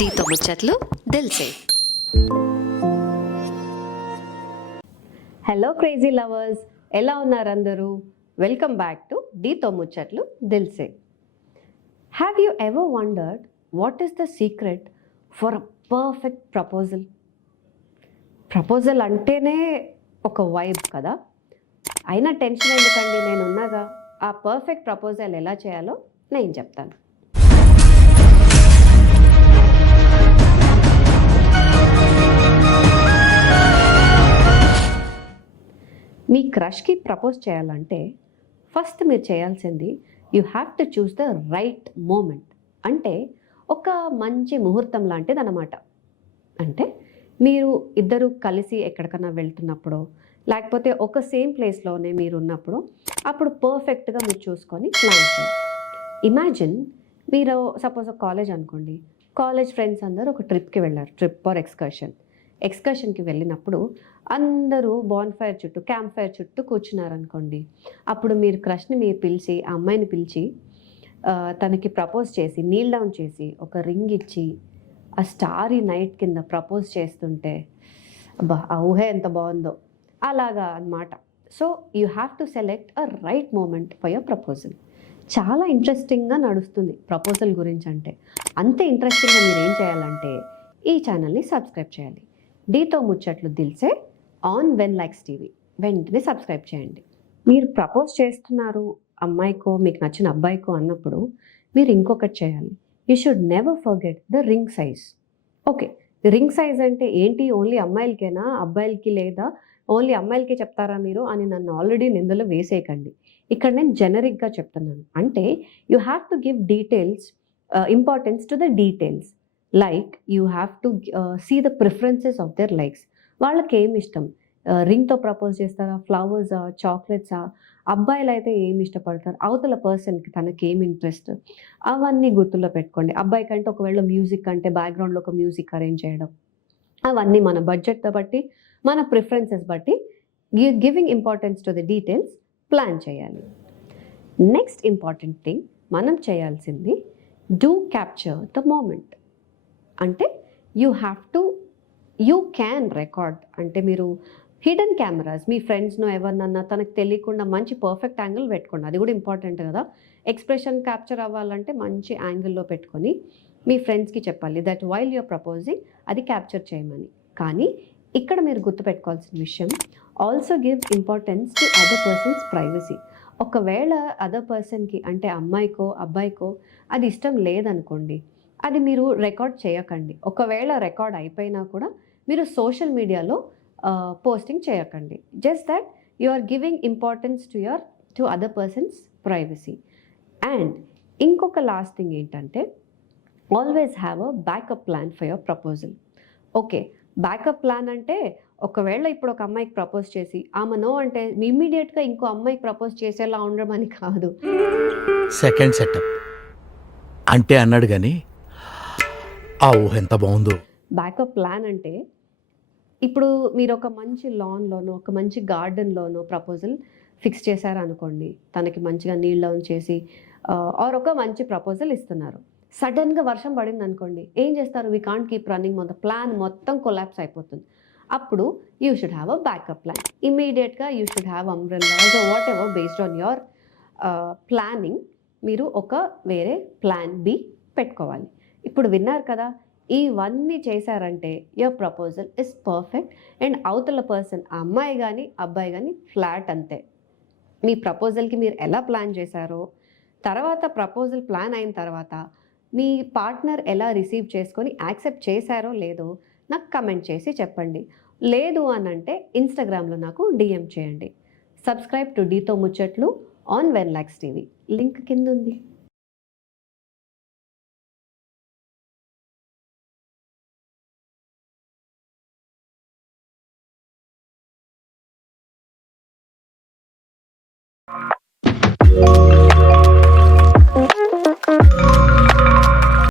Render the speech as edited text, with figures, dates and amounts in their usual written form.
డీతో ముచ్చట్లు దిల్సే. Hello crazy lovers, ఎలా ఉన్నారు అందరూ? వెల్కమ్ బ్యాక్ టు డీతో ముచ్చట్లు Dilse. Have you ever wondered what is the secret for a perfect proposal? Proposal అంటేనే ఒక వైబ్ కదా. అయినా టెన్షన్ ఎందుకండి, నేను ఉన్నాగా. ఆ పర్ఫెక్ట్ ప్రపోజల్ ఎలా చేయాలో నేను చెప్తాను. మీ క్రష్కి ప్రపోజ్ చేయాలంటే ఫస్ట్ మీరు చేయాల్సింది you have to choose the right moment. అంటే ఒక మంచి ముహూర్తం లాంటిది అన్నమాట. అంటే మీరు ఇద్దరు కలిసి ఎక్కడికన్నా వెళ్తున్నప్పుడు, లేకపోతే ఒక సేమ్ ప్లేస్లోనే మీరు ఉన్నప్పుడు, అప్పుడు పర్ఫెక్ట్గా మీరు చూసుకొని ప్లాన్ చేయండి. ఇమాజిన్ మీరు సపోజ్ ఒక కాలేజ్ అనుకోండి, కాలేజ్ ఫ్రెండ్స్ అందరూ ఒక ట్రిప్కి వెళ్ళారు, ట్రిప్ ఆర్ ఎక్స్కర్షన్కి వెళ్ళినప్పుడు అందరూ బాన్ఫైర్ చుట్టూ, క్యాంప్ ఫైర్ చుట్టూ కూర్చున్నారనుకోండి. అప్పుడు మీరు క్రష్ని మీరు పిలిచి, ఆ అమ్మాయిని పిలిచి తనకి ప్రపోజ్ చేసి, నీల్ డౌన్ చేసి, ఒక రింగ్ ఇచ్చి, ఆ స్టారీ నైట్ కింద ప్రపోజ్ చేస్తుంటే అబ్బా, ఆ ఊహే ఎంత బాగుందో. అలాగా అన్నమాట. So you have to select a right moment for your proposal. చాలా ఇంట్రెస్టింగ్గా నడుస్తుంది ప్రపోజల్ గురించి. అంటే అంతే ఇంట్రెస్టింగ్గా మీరు ఏం చేయాలంటే ఈ ఛానల్ని సబ్స్క్రైబ్ చేయాలి. డీతో ముచ్చట్లు దిల్సే ఆన్ వెన్ లైక్స్ టీవీ. వెంటనే సబ్స్క్రైబ్ చేయండి. మీరు ప్రపోజ్ చేస్తున్నారు అమ్మాయికో, మీకు నచ్చిన అబ్బాయికో అన్నప్పుడు మీరు ఇంకొకటి చేయాలి. You should never forget the ring size. Okay, ring size అంటే ఏంటి? ఓన్లీ అమ్మాయిలకేనా, అబ్బాయిలకి లేదా ఓన్లీ అమ్మాయిలకి చెప్తారా మీరు అని నన్ను ఆల్రెడీ నిందలో వేసేయకండి. ఇక్కడ నేను జెనరిక్గా చెప్తున్నాను. అంటే you have to give details, importance to the details. Like you have to see the preferences of their likes. వాళ్ళకి ఏమి ఇష్టం? రింగ్తో ప్రపోజ్ చేస్తారా, ఫ్లవర్సా, చాక్లెట్సా? అబ్బాయిలు అయితే ఏమి ఇష్టపడతారు, అవతల పర్సన్కి తనకి ఏమి ఇంట్రెస్ట్, అవన్నీ గుర్తులో పెట్టుకోండి. అబ్బాయి కంటే ఒకవేళ మ్యూజిక్ అంటే బ్యాక్గ్రౌండ్లో ఒక మ్యూజిక్ అరేంజ్ చేయడం, అవన్నీ మన బడ్జెట్ బట్టి, మన ప్రిఫరెన్సెస్ బట్టి giving importance to the details plan చేయాలి. నెక్స్ట్ ఇంపార్టెంట్ థింగ్ మనం చేయాల్సింది డూ క్యాప్చర్ ద మూమెంట్. అంటే యూ క్యాన్ రికార్డ్. అంటే మీరు హిడెన్ కెమెరాస్, మీ ఫ్రెండ్స్నో ఎవరినన్నా తనకు తెలియకుండా మంచి పర్ఫెక్ట్ యాంగిల్ పెట్టుకోండి. అది కూడా ఇంపార్టెంట్ కదా. ఎక్స్ప్రెషన్ క్యాప్చర్ అవ్వాలంటే మంచి యాంగిల్లో పెట్టుకొని మీ ఫ్రెండ్స్కి చెప్పాలి దట్ వైల్ యూర్ ప్రపోజింగ్ అది క్యాప్చర్ చేయమని. కానీ ఇక్కడ మీరు గుర్తుపెట్టుకోవాల్సిన విషయం, also give importance to other persons privacy. ఒకవేళ అదర్ పర్సన్కి అంటే అమ్మాయికో అబ్బాయికో అది ఇష్టం లేదనుకోండి, అది మీరు రికార్డ్ చేయకండి. ఒకవేళ రికార్డ్ అయిపోయినా కూడా మీరు సోషల్ మీడియాలో పోస్టింగ్ చేయకండి. Just that you are giving importance to other persons privacy. And ఇంకొక లాస్ట్ థింగ్ ఏంటంటే always have a backup plan for your proposal. Okay, backup plan అంటే ఒకవేళ ఇప్పుడు ఒక అమ్మాయికి ప్రపోజ్ చేసి ఆమె నో అంటే ఇమ్మీడియట్గా ఇంకో అమ్మాయికి ప్రపోజ్ చేసేలా ఉండడం అని కాదు. సెకండ్ సెటప్ అంటే అన్నాడు కానీ ఆ ఊహ ఎంత బాగుందో. బ్యాకప్ ప్లాన్ అంటే ఇప్పుడు మీరు ఒక మంచి లాన్లోనో, ఒక మంచి గార్డెన్లోనో ప్రపోజల్ ఫిక్స్ చేశారనుకోండి. తనకి మంచిగా నీళ్ళు డౌన్ చేసి ఆర్ ఒక మంచి ప్రపోజల్ ఇస్తున్నారు. సడన్గా వర్షం పడింది అనుకోండి, ఏం చేస్తారు? వీ కాంట్ కీప్ రన్నింగ్, మొత్తం ప్లాన్ మొత్తం కొలాప్స్ అయిపోతుంది. అప్పుడు you should have a backup plan. ఇమీడియట్గా you should have umbrellas or whatever based on your planning. మీరు ఒక వేరే ప్లాన్ బి పెట్టుకోవాలి. ఇప్పుడు విన్నారు కదా, ఇవన్నీ చేశారంటే your proposal is perfect. And అవతల పర్సన్, అమ్మాయి కానీ అబ్బాయి కానీ ఫ్లాట్ అంతే. మీ ప్రపోజల్కి మీరు ఎలా ప్లాన్ చేశారో, తర్వాత ప్రపోజల్ ప్లాన్ అయిన తర్వాత మీ పార్ట్నర్ ఎలా రిసీవ్ చేసుకొని యాక్సెప్ట్ చేశారో లేదో నాకు కమెంట్ చేసి చెప్పండి. లేదు అని అంటే ఇన్స్టాగ్రామ్లో నాకు డిఎం చేయండి. సబ్స్క్రైబ్ టు డీతో ముచ్చట్లు on when likes TV. Link కింద ఉంది.